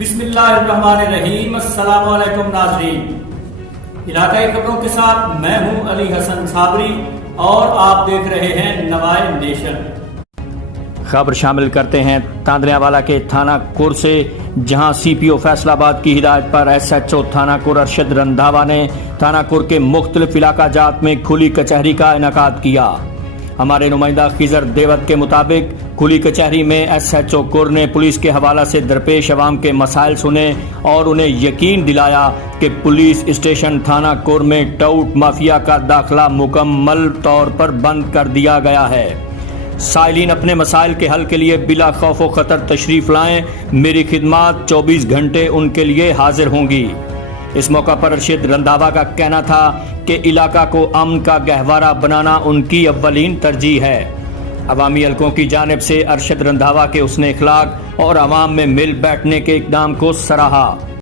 بسم اللہ الرحمن الرحیم۔ السلام علیکم ناظرین، علاقائی خبروں کے ساتھ میں ہوں علی حسن صابری اور آپ دیکھ رہے ہیں نوائے نیشن۔ خبر شامل کرتے ہیں تاندریاوالا کے تھانہ کور سے، جہاں سی پی او فیصل آباد کی ہدایت پر ایس ایچ او تھانہ کور ارشد رندھاوا نے تھانہ کور کے مختلف علاقہ جات میں کھلی کچہری کا انعقاد کیا۔ ہمارے نمائندہ خضر دیوت کے مطابق کھلی کچہری میں ایس ایچ او کور نے پولیس کے حوالہ سے درپیش عوام کے مسائل سنے اور انہیں یقین دلایا کہ پولیس اسٹیشن تھانہ کور میں ٹاؤٹ مافیا کا داخلہ مکمل طور پر بند کر دیا گیا ہے۔ سائلین اپنے مسائل کے حل کے لیے بلا خوف و خطر تشریف لائیں، میری خدمات 24 گھنٹے ان کے لیے حاضر ہوں گی۔ اس موقع پر ارشد رندھاوا کا کہنا تھا کہ علاقہ کو امن کا گہوارہ بنانا ان کی اولین ترجیح ہے۔ عوامی حلقوں کی جانب سے ارشد رندھاوا کے حسن اخلاق اور عوام میں مل بیٹھنے کے اقدام کو سراہا۔